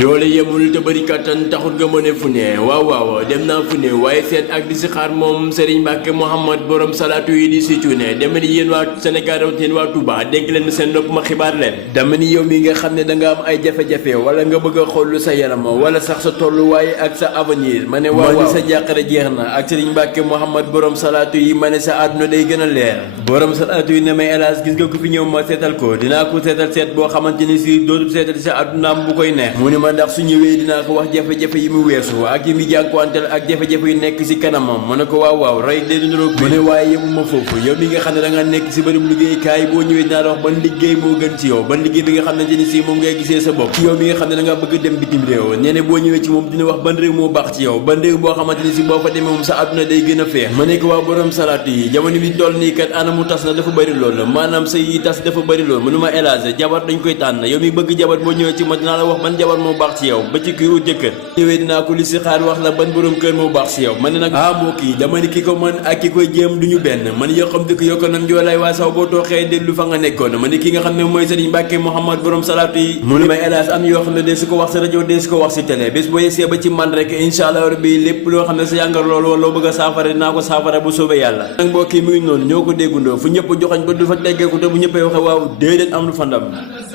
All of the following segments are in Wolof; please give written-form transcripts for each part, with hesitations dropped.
doole yemul te bëri kattan taxul nga mën a fu ne waaw dem naa fu ne waaye seet ak di si xaar moom Serigne Mbacke Mouhamad borom salaatu yi di si cuune dama ni yéen waa Sénégal rawat yéen waa Touba dégg leen seen nopp ma xibaar leen dama ni yow mi nga xam ne da nga am ay jafe-jafe wala nga bëgg a xool sa yaram wala sax sa tolluwaay ak sa avenir ma ne waaw sa jàqare jeex na ak Serigne Mbacke Mouhamad borom salaatu yi ma ne sa àdduna day gën a leer borom salaatu yi ne may hélas gis nga ko fi ñëw ma seetal ko dinaa ko seetal seet boo xamante ni si dootul seetal sa àddunaam bu koy neex mu ne ma ndax su ñëwee dinaa ko wax jafe-jafe yi mu weesu ak yi mu jànkuwanteel ak jafe-jafe yu nekk si kanamam ma ne ko waaw rey de niroog mu ne waaye yemuma foofu yow mi nga xam ne da nga nekk si bërëb liggéeykaay boo ñëwee dinaa la wax ban liggéey moo gën ci yow ban liggéey bi nga xamante ni si moom ngay gisee sa bopp ci yow mi nga xam ne da nga bëgg dem bitim réew nee na boo ñëwee ci moom dina wax ban réew moo baax ci yow ban réew boo xamante ni si boo fa demee moom sa àdduna day gën a feex ma ne ko waa borom salaatu yi jamono bi toll nii kat anamu tas na dafa bëri lool maanaam sëy yi tas dafa bëri lool mënuma élage jabar dañ koy tànn yow mi bëgg jabar boo ñëwee ci ma dinaa la wax ban jabar moo baax ci yow ba ci kii ut jëkkër ñëwee dinaa ko li si xaar wax la ban borom kër moo baax si yow ma ne nag mbokk yi dama ni ki ko mën ak ki koy jéem duñu benn man yoo xam dëkk yokko nam joolaay waa saw boo tooxee dellu fa nga nekkoon ma ne ki nga xam ne mooy Serigne Mbacke Mouhamad borom salaatu yi mu ne may hélas am yoo xam ne dee su ko wax si rajo dee su ko wax si télé bés boo yesee ba ci man rek incha allah rabbi lépp loo xam ne sa yàngar loolu wala loo bëgg a saafara dinaa ko saafara bu soobee yàlla nag mbokk yi mu ngi noonu ñoo ko déggundoo fu ñëpp joxañ ba du fa teggeeku te bu ñëppee waxe waaw déedéet am lu fa ndam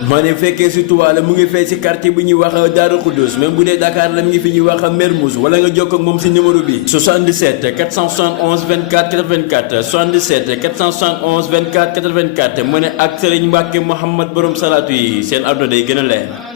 maa ne fekkee si Touba la mu ngi fay si quartier bu ñuy wax Daaru Xuddus même bu dee Dakar la mu ngi fi ñuy wax Mermoz wala nga jokkoo ak moom si numéro bi 77 471 24 84 77 471 24 84 mu ne ak Serigne Mbacke Mouhamad borom salaatu yi seen àdduna day gën a leer